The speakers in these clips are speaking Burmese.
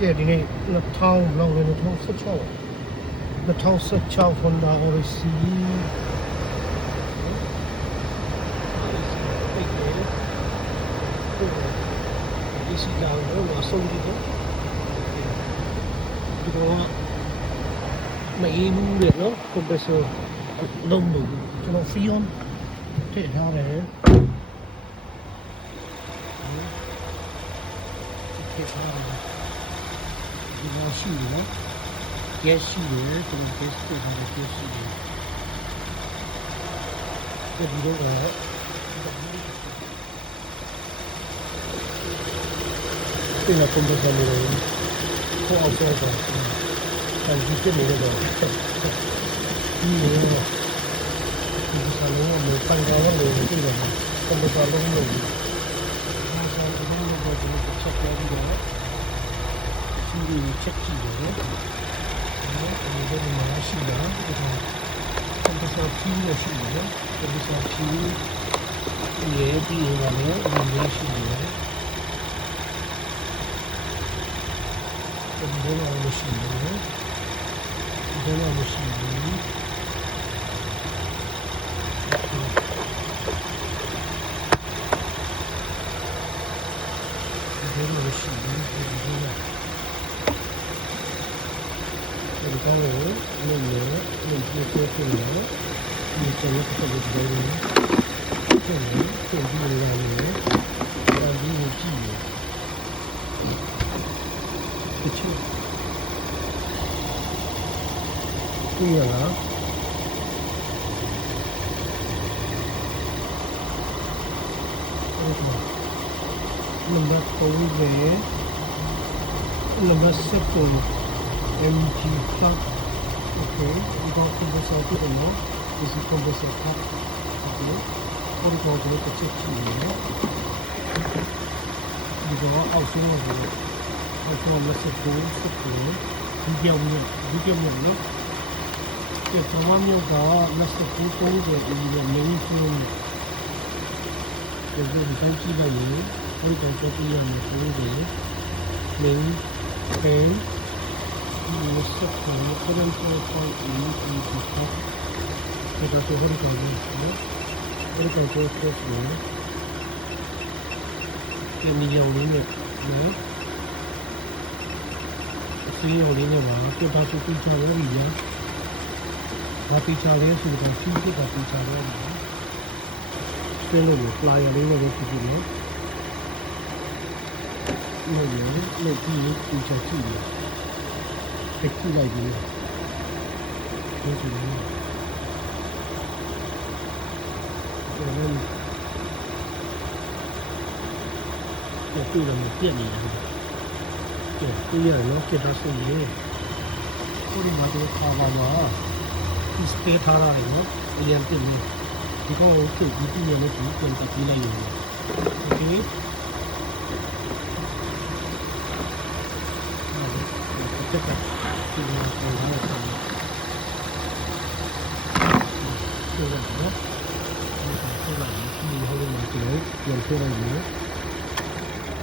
ကဲဒီနေ့2000လောက်လည်း2016 Honda Odyssey ဒီစီကြောင်တော့ဆုံးကြည့်တော့ဒီတော့မအေးဘူးလေနော် compressor လုံးလို့ကျွန်တော် Freon ထည့်ထားတယ်ထည့်ထားတယ်ဒီမှာရှိတယ်နော် gas ရှိတယ်ကျွန်တော် gas ထည့်ထားတယ် gas ရှိတယ်ဒီလိုတော့ဒီမှာ compressor လေးကိုအောက်ကျတော့အဲဒီကိနေတော့ဒီစားလုံးကပန်ကားလို့ပြောတယ် compressor လုံးလို့ဒီစားလုံးကတော့ဒီချက်ပြပြီးတော့ဒီချက်ကြည့်တယ်နော်ဒီမှာရှိတာဒီ compressor ကြီးရရှိတယ် compressor ကြီးရေးပြီးရမယ်ဒီလိုရှိတယ်ဒီလိုမျိုးရှိတယ်ဒီလိုမျိုးရှိတယ်ဒီလိုမျိုးရှိတယ်ဒီကတော့လည်းလည်းပြည့်ပြည့်ပြည့်နော်ဒီကျန်တဲ့ပတ်သက်တဲ့တွေကျန်ဒီလိုလာနေတယ်ဒါဒီကိုကြည့်တယ်ဒီချင်းဒီရလားနံပါတ်3ရဲ့နံပါတ်7 MG Club okay ဒီကောကွန်ပဆောက်တယ်နော်ဒီစီကွန်ပဆောက်ครับokay ပေါ်ဒီကောကိုတစ်ချက်ကြည့်နော်ဒီတော့အောက်ဆုံးကိုအောက်ဆုံးလက်စပ်ကိုစစ်ကိုဒီပြောင်းနော်ဒီပမာမျိုးကလက်စပ်ကို30ဒီလိုမင်းဆုံးဒီလိုတိုင်းကြည့်လိုက်ရင်ဟိုတော့ကြည့်ရမယ်ဆိုရင်မင်းပန်ဒီလက်စပ်ကို7.5 inchครับဒီတော့ဟိုတော့ကြည့်နော်ဟိုတော့ကြည့်တယ်ဒီမီယုံလေးနဲ့နော်ဒီလိုလေးနဲ့မှာပြပါချူပြချရပြီဗျာဘာပြချလဲဆိုတော့ဖြူပြတာပြချရဲနော်စင်းလို့ flyer လေးနဲ့လည်းပြပြနော်ဒီလိုလက်ကြည့်ပြချကြည့်ရတက်ကြည့်လိုက်ပြီဒီလိုပြည့်တယ်ပြည့်နေတာပြည့်ရတယ်နော်ပြည့်တာဆိုရင်ကိုဒီမှာတော့ခါပါမှာဒီစပေးထားရတယ်နော်အရင်ပြည့်နေဒီကောင်ကိုပြည့်ပြီးရမယ်ဒီပြန်ပြည့်လိုက်ရတယ်โอเคတက်တာဒီမှာပြန်လာတယ်ဆိုတော့နော်ဒီဟိုလိုမှာကျတော့ပြန်ထွက်လိုက်ပြီ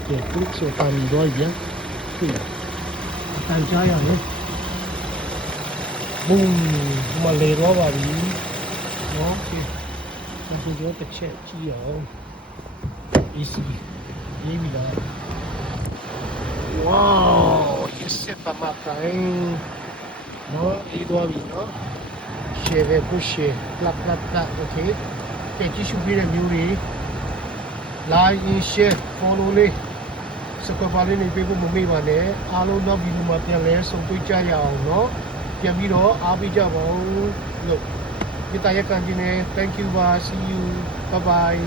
ဒီကလစ်ဆိုတန်တော့ရပြီအတန်ကြားရတယ်ဘုံမလေတော့ပါဘူးနော်ဒီဒါဆိုတော့တစ်ချက်ကြည့်အောင် easy ရေးပြီလား wow yes ပါမတိုင်းနော်ဒီတော့ပြီနော် share ပဲ push plug okay ကြည့်ရှုပြီးတဲ့မျိုးတွေ like share follow လေးစကွန်ပါလေးနေပေးဖို့မမေ့ပါနဲ့အားလုံးနောက်ဗီဒီယိုမှာပြန်လဲဆုံတွေ့ကြရအောင်เนาะပြန်ပြီးတော့အားပေးကြပါဦးလို့ဒီတိုင်းရကန်ကြီးနဲ့ thank you ပါ see you bye bye